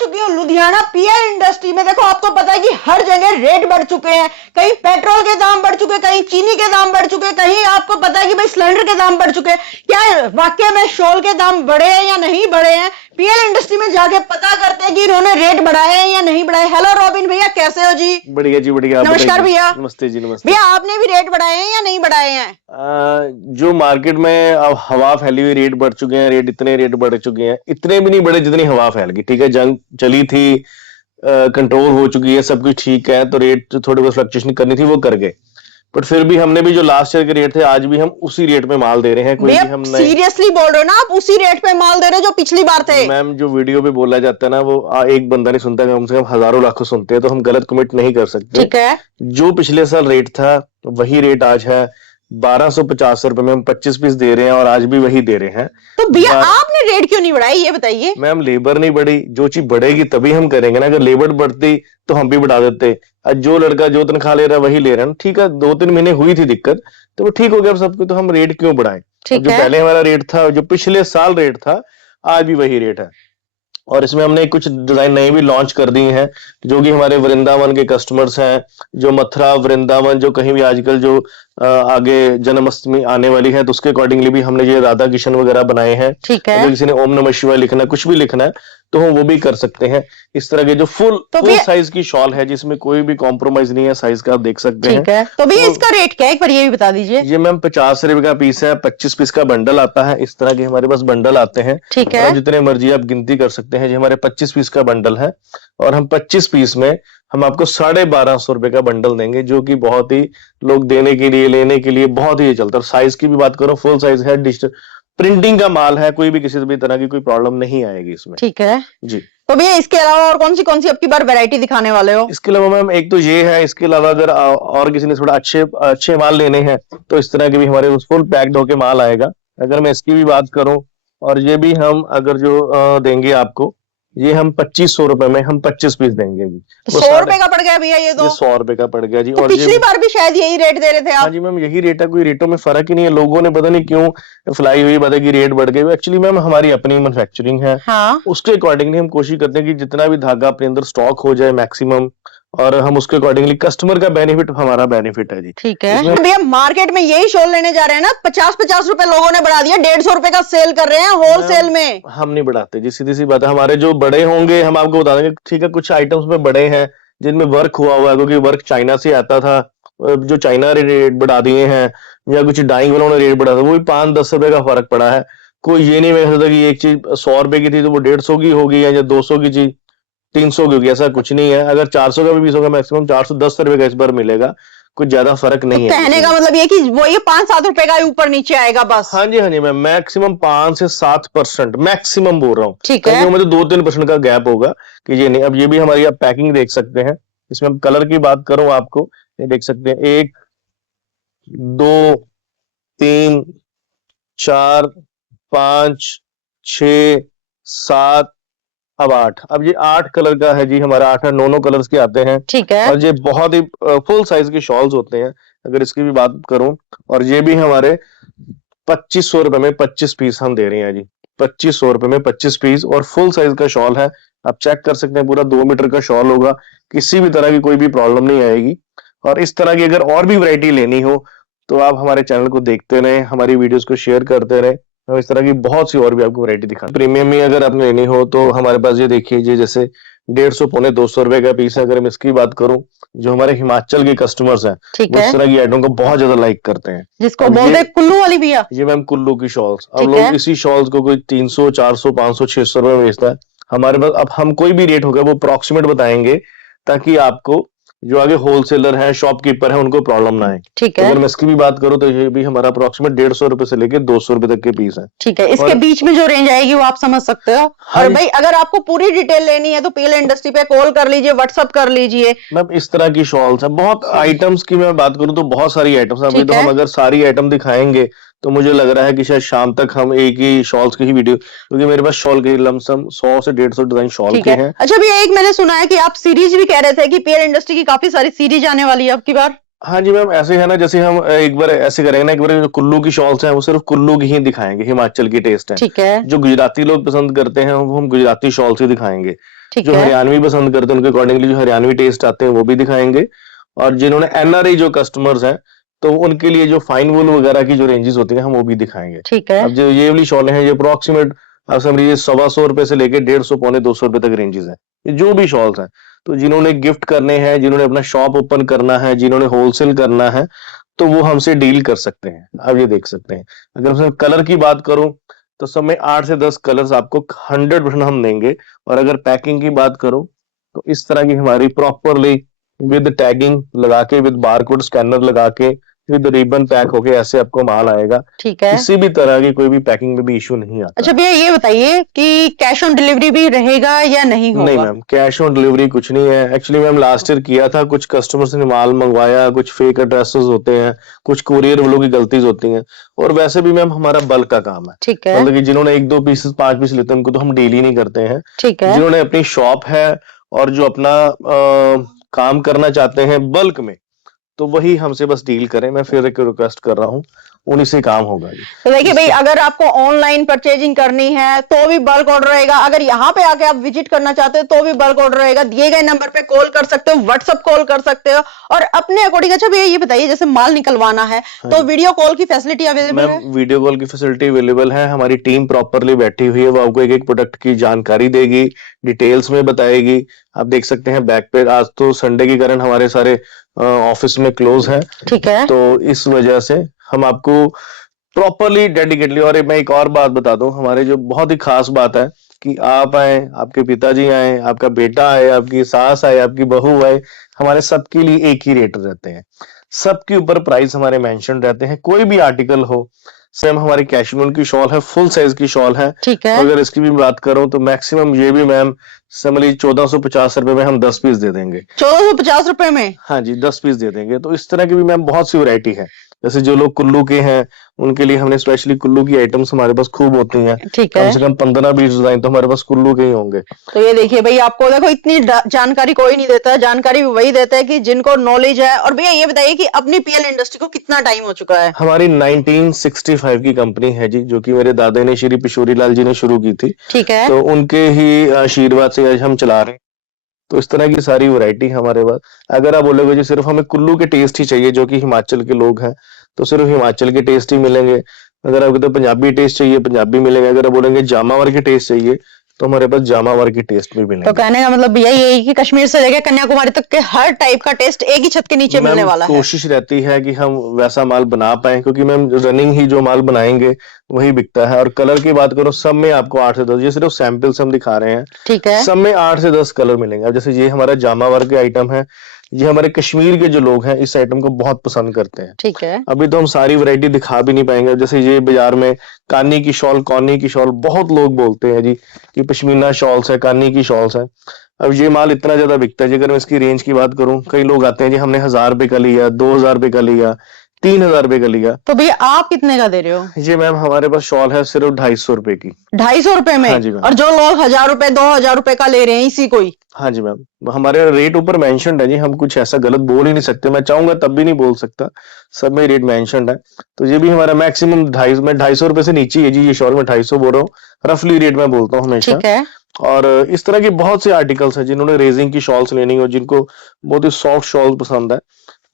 चुकी हूँ Ludhiana PL industry में। देखो आपको पता है कि हर जगह रेट बढ़ चुके हैं, कहीं पेट्रोल के दाम बढ़ चुके, कहीं चीनी के दाम बढ़ चुके, कहीं आपको पता है कि भाई सिलेंडर के दाम बढ़ चुके। क्या वाकई में शॉल के दाम बढ़े हैं या नहीं बढ़े हैं? पीएल इंडस्ट्री में जाके पता करते हैं कि इन्होंने रेट बढ़ाए हैं या नहीं बढ़ाए। हेलो रॉबिन भैया, कैसे हो जी? बढ़िया जी बढ़िया। नमस्कार भैया। नमस्ते जी। नमस्ते भैया, आपने भी रेट बढ़ाए हैं या नहीं बढ़ाए हैं? जो मार्केट में अब हवा फैली हुई, रेट बढ़ चुके हैं, रेट बढ़ चुके हैं, इतने भी नहीं बढ़े जितनी हवा फैल गई। ठीक है, जंग चली थी, कंट्रोल हो चुकी है, सब कुछ ठीक है, तो रेट थोड़ी बहुत फ्लक्चुएशन करनी थी वो कर गए। बट फिर भी हमने भी जो लास्ट ईयर के रेट थे, आज भी हम उसी रेट में माल दे रहे हैं। कोई भी हम सीरियसली बोल रहे हो ना? आप उसी रेट पे माल दे रहे हो जो पिछली बार थे? मैम, जो वीडियो पे बोला जाता है ना, वो एक बंदा नहीं सुनता, कम से कम हजारों लाखों सुनते हैं, तो हम गलत कमिट नहीं कर सकते। ठीक है, जो पिछले साल रेट था वही रेट आज है। 1250 रुपए में हम 25 पीस दे रहे हैं और आज भी वही दे रहे हैं। तो भैया आपने रेट क्यों नहीं बढ़ाई, ये बताइए। मैम, लेबर नहीं बढ़ी, जो चीज बढ़ेगी तभी हम करेंगे ना। अगर लेबर बढ़ती तो हम भी बढ़ा देते। आज जो लड़का जो तनख्वाह ले रहा है वही ले रहा है। ठीक है, 2-3 महीने हुई थी दिक्कत, तो वो ठीक हो गया सबको, तो हम रेट क्यों बढ़ाएं? जो पहले हमारा रेट था, जो पिछले साल रेट था, आज भी वही रेट है। और इसमें हमने कुछ डिजाइन नए भी लॉन्च कर दी हैं, जो कि हमारे वृंदावन के कस्टमर्स हैं, जो मथुरा वृंदावन, जो कहीं भी आजकल जो आगे जन्माष्टमी आने वाली है, तो उसके अकॉर्डिंगली भी हमने ये राधा कृष्ण वगैरह बनाए हैं। ठीक है, अगर किसी ने ओम नमः शिवाय लिखना, कुछ भी लिखना है, तो हम वो भी कर सकते हैं। इस तरह के जो फुल साइज की शॉल है, जिसमें कोई भी कॉम्प्रोमाइज नहीं है साइज का, आप देख सकते हैं। ठीक है, तो भैया इसका रेट क्या है, एक बार ये भी बता दीजिए। ये मैम 50 रुपए का पीस है, 25 पीस का बंडल आता है। इस तरह के हमारे पास बंडल आते हैं। ठीक है, जितने मर्जी आप गिनती कर सकते हैं। ये हमारे 25 पीस का बंडल है, और हम 25 पीस में हम आपको 1250 रुपए का बंडल देंगे, जो कि बहुत ही लोग देने के लिए, लेने के लिए बहुत ही चलता है। साइज की भी बात करो, फुल साइज है, डिजिटल प्रिंटिंग का माल है, कोई भी किसी भी तरह की कोई प्रॉब्लम नहीं आएगी इसमें। ठीक है जी। तो भैया इसके अलावा और कौन सी अब की बार वैरायटी दिखाने वाले हो? इसके अलावा मैम एक तो ये है, इसके अलावा अगर और किसी ने थोड़ा अच्छे माल लेने हैं, तो इस तरह के भी हमारे फुल पैक्ड होके माल आएगा। अगर मैं इसकी भी बात करूं, और ये भी हम अगर जो देंगे आपको, ये हम 2500 रुपए में हम 25 पीस देंगे जी। तो 100 रुपए का पड़ गया भैया ये तो? 100 रुपए का पड़ गया जी। तो और पिछली बार भी शायद यही रेट दे रहे थे आप? हाँ जी मैम, यही रेट है, कोई रेटों में फर्क ही नहीं है। लोगों ने पता नहीं क्यों फैलाई हुई बात है कि रेट बढ़ गए। एक्चुअली मैम हमारी अपनी मैन्युफैक्चरिंग है। हाँ, उसके अकॉर्डिंगली हम कोशिश करते हैं कि जितना भी धागा अपने अंदर स्टॉक हो जाए मैक्सिमम, और हम उसके अकॉर्डिंगली, कस्टमर का बेनिफिट हमारा बेनिफिट है जी। ठीक है भैया, मार्केट में यही शॉल लेने जा रहे हैं ना, 50-50 रुपए लोगों ने बढ़ा दिया, 150 रुपए का सेल कर रहे हैं होलसेल में। हम नहीं बढ़ाते जी, सीधी सी बात है। हमारे जो बड़े होंगे हम आपको बता देंगे। ठीक है, कुछ आइटम्स में बड़े हैं जिनमें वर्क हुआ हुआ है, क्योंकि वर्क चाइना से आता था, जो चाइना रेट बढ़ा दिए हैं, या कुछ डाइंग वालों ने रेट बढ़ा दिया, वो भी 5-10 रुपए का फर्क पड़ा है। कोई ये नहीं कह सकता कि एक चीज 100 रुपए की थी तो वो 150 की होगी, या 200 की चीज 300 की होगी, ऐसा कुछ नहीं है। अगर 400 का भी पीस होगा, मैक्सिमम 410 रुपए का इस बार मिलेगा, कुछ ज्यादा फर्क नहीं है। कहने का मतलब ये कि वो ये 5-7 रुपए का ऊपर नीचे आएगा बस? हाँ जी मैं मैक्सिमम 5 से 7% मैक्सिमम बोल रहा हूँ। ठीक है, तो 2-3% का गैप होगा कि ये नहीं। अब ये भी हमारी आप पैकिंग देख सकते हैं। इसमें हम कलर की बात करूं आपको, ये देख सकते हैं, 1 2 3 4 5 6 7 अब 8। अब ये 8 कलर का है जी हमारा। 8 9 कलर्स के आते हैं। ठीक है, और ये बहुत ही फुल साइज के शॉल्स होते हैं, अगर इसकी भी बात करूं। और ये भी हमारे 2500 रुपए में 25 पीस हम दे रहे हैं जी। 2500 रुपए में 25 पीस, और फुल साइज का शॉल है। आप चेक कर सकते हैं, पूरा 2 मीटर का शॉल होगा, किसी भी तरह की कोई भी प्रॉब्लम नहीं आएगी। और इस तरह की अगर और भी वैरायटी लेनी हो, तो आप हमारे चैनल को देखते रहें, हमारी वीडियोस को शेयर करते रहें। हम इस तरह की बहुत सी और भी आपको वैरायटी दिखा। प्रीमियम में अगर आपने लेनी हो, तो हमारे पास ये देखिए, जी जैसे 150-200 रुपए का पीस है। अगर मैं इसकी बात करूं, जो हमारे हिमाचल के कस्टमर्स हैं, वो इस तरह की आइटम को बहुत ज्यादा लाइक करते हैं, जिसको बोलते हैं कुल्लू वाली भैया। ये मैम कुल्लू की शॉल्स। अब लोग इसी शॉल्स को कोई 300, 400, 500, 600 रुपए में बेचता है। हमारे पास अब हम कोई भी रेट होगा वो अप्रोक्सीमेट बताएंगे, ताकि आपको जो आगे होलसेलर है, शॉपकीपर है, उनको प्रॉब्लम ना आए। ठीक है, अगर मैं इसकी भी बात करूं, तो ये भी हमारा अप्रोक्सीमेट 150 रुपए से लेके 200 रुपए तक के पीस है। ठीक है, इसके बीच में जो रेंज आएगी वो आप समझ सकते हो। और भाई अगर आपको पूरी डिटेल लेनी है तो पीएल इंडस्ट्री पे कॉल कर लीजिए, व्हाट्सएप कर लीजिए। मैम इस तरह की शॉल्स है, बहुत आइटम्स की मैं बात करूं तो बहुत सारी आइटम्स है। अभी तो हम अगर सारी आइटम दिखाएंगे तो मुझे लग रहा है कि शायद शाम तक हम एक ही शॉल्स की ही वीडियो, क्योंकि मेरे पास शॉल के लमसम 100 से 150 डिजाइन शॉल के हैं। अच्छा भैया, एक मैंने सुना है कि आप सीरीज भी कह रहे थे कि पीएल इंडस्ट्री की काफी सारी सीरीज आने वाली है अब की बार। हाँ जी मैम, ऐसे है ना, जैसे हम एक बार ऐसे करेंगे ना, एक बार जो कुल्लू की शॉल्स हैं वो सिर्फ कुल्लू की ही दिखाएंगे, हिमाचल की टेस्ट है। ठीक है, जो गुजराती लोग पसंद करते हैं वो हम गुजराती शॉल्स ही दिखाएंगे। ठीक जो है। हरियाणवी पसंद करते हैं उनके अकॉर्डिंगली जो हरियाणवी टेस्ट आते हैं वो भी दिखाएंगे, और जिन्होंने एनआरआई जो कस्टमर्स हैं तो उनके लिए जो फाइन वूल वगैरह की जो रेंजेस होती हैं हम वो भी दिखाएंगे। ठीक है। अब जो ये वाली शॉल है ये अप्रोक्सीमेट आप समझिए 125 से लेके 150 पौने 200 रुपए तक रेंजेस है, ये जो भी शॉल्स हैं। तो जिन्होंने गिफ्ट करने हैं, जिन्होंने अपना शॉप ओपन करना है, जिन्होंने होलसेल करना है, तो वो हमसे डील कर सकते हैं। आप ये देख सकते हैं। अगर मैं कलर की बात करूं तो सब में 8 से 10 कलर्स आपको 100% हम देंगे। और अगर पैकिंग की बात करूं तो इस तरह की हमारी प्रॉपरली विद टैगिंग लगा के, विद बारकोड स्कैनर लगा के, विद रिबन पैक होके ऐसे आपको माल आएगा। ठीक है। किसी भी तरह की कोई भी पैकिंग में भी इश्यू नहीं आता। अच्छा भैया ये बताइए कि कैश ऑन डिलीवरी भी रहेगा या नहीं नहीं होगा? मैम, कैश ऑन डिलीवरी कुछ नहीं है। एक्चुअली मैम लास्ट ईयर किया था, कुछ कस्टमर्स ने माल मंगवाया, कुछ फेक एड्रेसेस होते हैं, कुछ कुरियर वालों की गलतीज होती हैं, और वैसे भी मैम हमारा बल्क का काम है। ठीक है। मतलब कि जिन्होंने 1-2 पीसेस 5 पीस लेते हैं उनको तो हम डील ही नहीं करते हैं। ठीक है। जिन्होंने अपनी शॉप है और जो अपना काम करना चाहते हैं बल्क में, तो वही हमसे बस डील करें। मैं फिर एक रिक्वेस्ट कर रहा हूँ, उन्हीं से काम होगा जी। तो देखिए भाई, अगर आपको ऑनलाइन परचेजिंग करनी है तो भी बल्क ऑर्डर रहेगा, अगर यहाँ पे आके आप विजिट करना चाहते हो तो भी बल्क ऑर्डर रहेगा। दिए गए नंबर पे कॉल कर सकते हो, व्हाट्सएप कॉल कर सकते हो, और अपने अकॉर्डिंग। अच्छा भैया ये बताइए, जैसे माल निकलवाना है तो वीडियो कॉल की फैसिलिटी अवेलेबल है? मैम वीडियो कॉल की फैसिलिटी अवेलेबल है, हमारी टीम प्रॉपरली बैठी हुई है, वो आपको एक एक प्रोडक्ट की जानकारी देगी, डिटेल्स में बताएगी। आप देख सकते हैं बैक पे, आज तो संडे के कारण हमारे सारे ऑफिस में क्लोज है। ठीक है। तो इस वजह से हम आपको प्रॉपरली डेडिकेटली, और मैं एक और बात बता दूं, हमारे जो बहुत ही खास बात है कि आप आए, आपके पिताजी आए, आपका बेटा आए, आपकी सास आए, आपकी बहू आए, हमारे सबके लिए एक ही रेट रहते हैं। सबके ऊपर प्राइस हमारे मेंशन रहते हैं, कोई भी आर्टिकल हो। सेम हमारी कैशमूल की शॉल है, फुल साइज की शॉल है। ठीक है। अगर इसकी भी बात करूं तो मैक्सिमम ये भी मैम समझ 1450 रुपए में हम 10 पीस दे देंगे। 1450 रुपए में? हाँ जी, 10 पीस दे देंगे। तो इस तरह की भी मैम बहुत सी वैरायटी है। जैसे जो लोग कुल्लू के हैं उनके लिए हमने स्पेशली कुल्लू की आइटम्स हमारे पास खूब होती हैं। ठीक कम है। से कम 15-20 डिजाइन तो हमारे पास कुल्लू के ही होंगे। तो ये देखिए भाई, आपको देखो इतनी जानकारी कोई नहीं देता है, जानकारी वही देता है कि जिनको नॉलेज है। और भैया ये बताइए कि अपनी पीएल इंडस्ट्री को कितना टाइम हो चुका है? हमारी 1965 की कंपनी है जी, जो कि मेरे दादा ने श्री पिशोरी लाल जी ने शुरू की थी। ठीक है। तो उनके ही आशीर्वाद से आज हम चला रहे हैं। तो इस तरह की सारी वैरायटी हमारे पास। अगर आप बोलोगे जी सिर्फ हमें कुल्लू के टेस्ट ही चाहिए, जो कि हिमाचल के लोग हैं, तो सिर्फ हिमाचल के टेस्ट ही मिलेंगे। अगर आपको तो पंजाबी टेस्ट चाहिए, पंजाबी मिलेंगे। अगर आप बोलेंगे जामावर के टेस्ट चाहिए, तो हमारे पास जामावर की टेस्ट भी तो मिलेंगे। कहने का मतलब भैया ये है कि कश्मीर से लेकर कन्याकुमारी तक के हर टाइप का टेस्ट एक ही छत के नीचे मिलने मैम वाला है। कोशिश रहती है कि हम वैसा माल बना पाए, क्योंकि मैम रनिंग ही जो माल बनाएंगे वही बिकता है। और कलर की बात करो, सब में आपको 8 से 10, ये सिर्फ सैंपल्स हम दिखा रहे हैं, ठीक है। सब में 8 से 10 कलर मिलेंगे। अब जैसे ये हमारा जामावर के आइटम है, ये हमारे कश्मीर के जो लोग हैं इस आइटम को बहुत पसंद करते हैं। ठीक है। अभी तो हम सारी वैरायटी दिखा भी नहीं पाएंगे। जैसे ये बाजार में कानी की शॉल, कौनी की शॉल बहुत लोग बोलते हैं जी कि पश्मीना शॉल्स है, कानी की शॉल्स है। अब ये माल इतना ज्यादा बिकता है जी, अगर मैं इसकी रेंज की बात करूं, कई लोग आते हैं जी हमने 1000 रुपए का लिया, 2000 रुपए का लिया, 3000 रुपए का लिया। तो भैया आप कितने का दे रहे हो? ये मैम हमारे पास शॉल है सिर्फ 250 रुपए की। 250 रुपए में? हाँ जी मैम। और जो लोग 1000 रुपए 2000 रुपए का ले रहे हैं इसी को ही? हाँ जी मैम, हमारे रेट ऊपर मेंशन्ड है जी, हम कुछ ऐसा गलत बोल ही नहीं सकते। मैं चाहूंगा तब भी नहीं बोल सकता, सब में रेट मेंशन्ड है। तो ये भी हमारा मैक्सिमम 250 रुपए से नीचे है जी। ये शॉल में 250 बोल रहा हूँ, रफली रेट में बोलता हूँ हमेशा। ठीक है। और इस तरह के बहुत से आर्टिकल्स हैं, जिन्होंने रेजिंग की शॉल्स लेनी हो, जिनको बहुत ही सॉफ्ट शॉल पसंद है,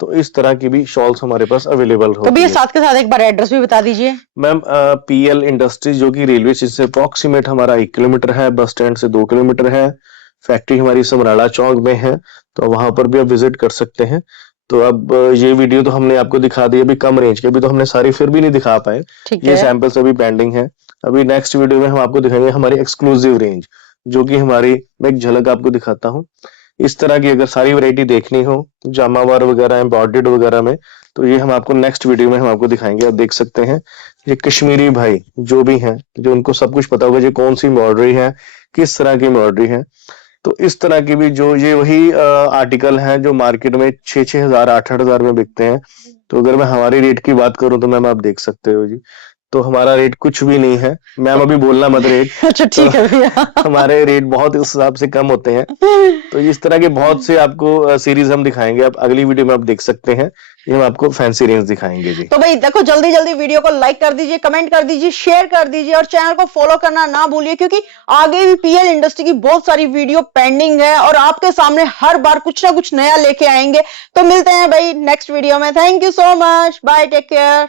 तो इस तरह की भी शॉल्स हमारे पास अवेलेबल तो होती भैया है। साथ के साथ एक बार एड्रेस भी बता दीजिए। मैम पीएल इंडस्ट्रीज, जो कि रेलवे स्टेशन से अप्रोक्सीमेट हमारा 1 किलोमीटर है, बस स्टैंड से 2 किलोमीटर है। फैक्ट्री हमारी समराला चौक में है, तो वहां पर भी आप विजिट कर सकते हैं। तो अब ये वीडियो तो हमने आपको दिखा दी, अभी कम रेंज के, अभी तो हमने सारी फिर भी नहीं दिखा पाए। ठीक ये है। सैंपल्स अभी पेंडिंग है। अभी नेक्स्ट वीडियो में हम आपको दिखाएंगे हमारी एक्सक्लूसिव रेंज, जो कि हमारी, मैं एक झलक आपको दिखाता हूँ। इस तरह की अगर सारी वैरायटी देखनी हो जामावार वगैरह, एम्ब्रॉयडर्ड वगैरह में, तो ये हम आपको नेक्स्ट वीडियो में हम आपको दिखाएंगे। आप देख सकते हैं ये कश्मीरी भाई जो भी हैं, जो उनको सब कुछ पता होगा ये कौन सी एम्ब्रॉयडरी है, किस तरह की एम्ब्रॉयडरी है। तो इस तरह की भी जो ये वही आर्टिकल हैं जो मार्केट में 6-6 हजार 8-8 हजार में बिकते हैं। तो अगर मैं हमारी रेट की बात करूं तो मैम आप देख सकते हो जी, तो हमारा रेट कुछ भी नहीं है। मैम अभी बोलना मत रेट। अच्छा ठीक है भैया। हमारे रेट बहुत इस हिसाब से कम होते हैं। तो इस तरह के बहुत से आपको सीरीज हम दिखाएंगे, आप अगली वीडियो में आप देख सकते हैं। ये हम आपको फैंसी रेंज दिखाएंगे जी। तो भाई देखो, जल्दी जल्दी वीडियो को लाइक कर दीजिए, कमेंट कर दीजिए, शेयर कर दीजिए और चैनल को फॉलो करना ना भूलिए, क्योंकि आगे भी पीएल इंडस्ट्री की बहुत सारी वीडियो पेंडिंग है और आपके सामने हर बार कुछ ना कुछ नया लेके आएंगे। तो मिलते हैं भाई नेक्स्ट वीडियो में। Thank you so much, bye, take care.